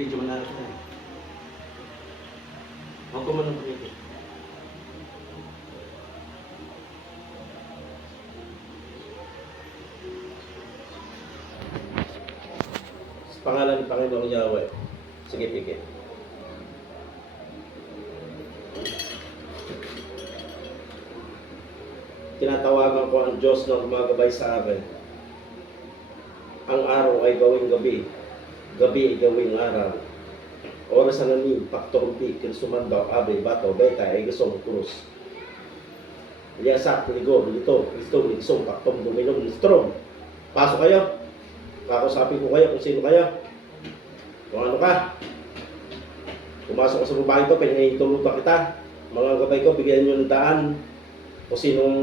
Video mo na ito. Huwag ko muna pumili. Sa pangalan ng Panginoong Yahweh. Sige, pikit. Tinatawagan ko ang Diyos na gumagabay sa akin. Ang araw ay gawing gabi. Gabi ay gawing araw. Oras na namin, paktorumpi, kinsumandaw, abe, bato, beta, ay gasong krus. Yasak, ligo, lito, Kristo, ligisong, paktom, duminom, listrom. Pasok kayo. Kakusapin ko kayo kung sino kayo. Kung ano ka. Pumasok ka sa babae ito, pinahintulutan kita. Mga gabay ko, bigyan nyo ng daan. Kung sinong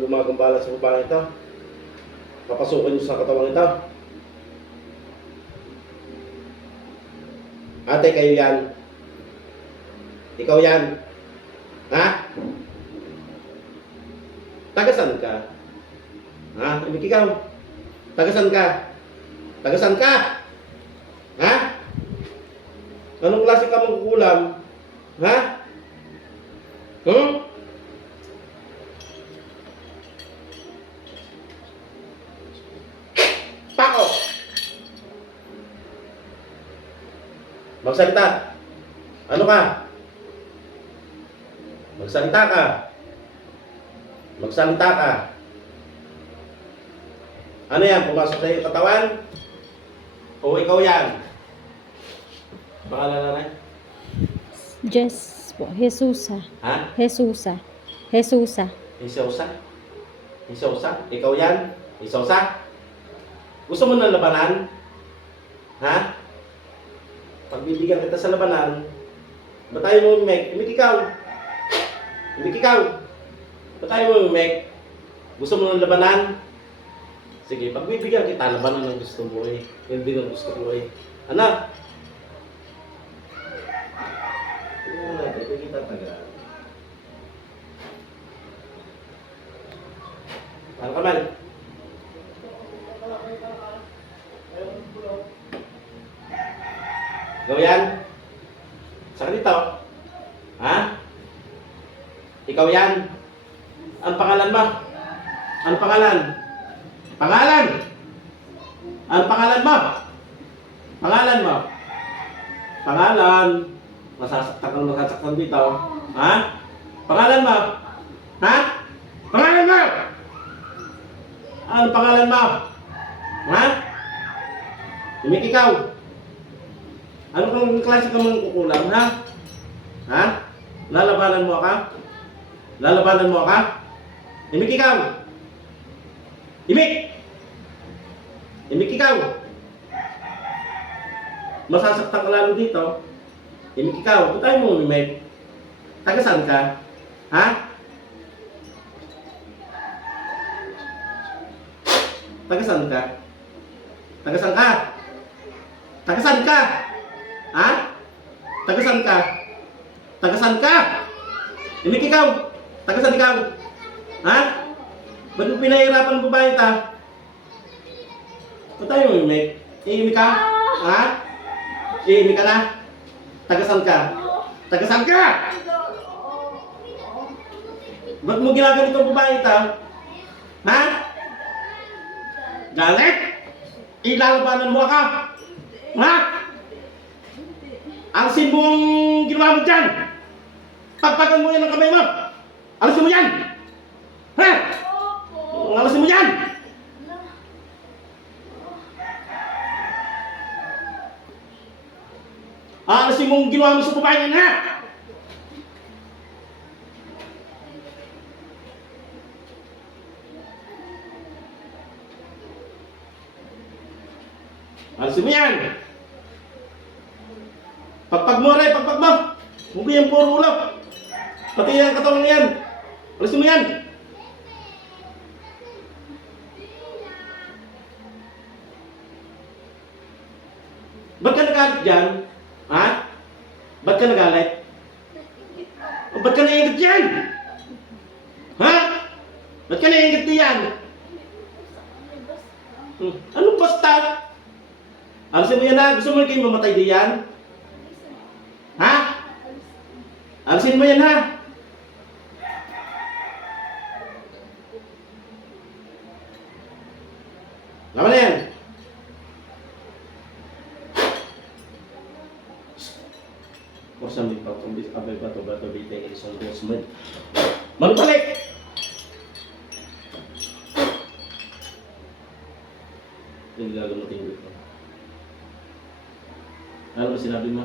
gumagambala sa babae ito. Papasukin nyo sa katawang ito. Ate, kayo yan. Ikaw yan. Ha? Tagasan ka? Ha? Ibig ikaw? Tagasan ka? Tagasan ka? Ha? Anong klase ka mong kukulam? Ha? Pako! Magsalita. Ano ka? Magsalita ka. Magsalita ka. Ano yan? Pumasok sa iyong katawan? O ikaw yan? Pangalan na rin? Jess po. Jesusa. Ha? Jesusa. Jesusa. Isausa? Isausa? Ikaw yan? Isausa? Gusto mo ng labanan? Ha? Pagbibigyan kita sa labanan, ba't tayo mo umek? Imik ikaw. Imik ikaw. Ba't tayo mo umek? Gusto mo ng labanan? Sige, pagbibigyan kita, labanan ang gusto mo eh. Yan din ang gusto mo eh. Anak! Tignan mo natin, ito kita taga. Ano ka man? Ikaw yan? Saka dito? Ha? Ikaw yan? Ang pangalan mo? Ang pangalan? Pangalan! Ang pangalan mo? Pangalan mo? Pangalan? Masasaktan dito. Ha? Pangalan mo? Ha? Pangalan mo? Ang pangalan mo? Ha? Imik ikaw? Ano kung klase ka mong kukulam, ha? Ha? Lalabanan mo ka? Lalabanan mo ka? Imik ikaw! Imik! Imik ikaw! Masasaktan ka lalo dito. Imik ikaw. Ba't tayo mo umimik? Tagasan ka? Ha? Tagasan ka? Tagasan ka? Tagasan ka? Ha? Tagasan ka? Tagasan ka? Imik ikaw? Tagasan ikaw? Ha? Ba't mo pinahirapan ang babae ta? Ba't tayo mo imik? Iimik ka? Ha? Iimik ka na? Tagasan ka? Tagasan ka? Ba't mo ginaganito ang babae ta? Ha? Galit? Ilalabanan mo ka? Ha? Ang simbong ginawa mo dyan! Pagpagan mo yan ang kamay mo! Alasin mo yan! Ha? Alasin mo yan! Alasin mo ang ginawa mo sa babae yan, ha? Alasin mo yan! Pagpag mo rin, pagpag mo! Huwag mo yung puro ulo! Pati yung katawang yan! Alisin mo yan! Ba't ka nagalit dyan? Ha? Ba't ka nagalit? O ba't ka naingit dyan? Ha? Ba't ka naingit diyan? Anong basta? Alisin mo yan ha. Gusto mo kayo mamatay diyan? Ha? Alisin mo yan ha. Laman na yan. Kursan may patumbis, abay bato-bato bitay isang dosmed. Manubalik! Yung gagamitin ko ito. Ano ba sinabi mo?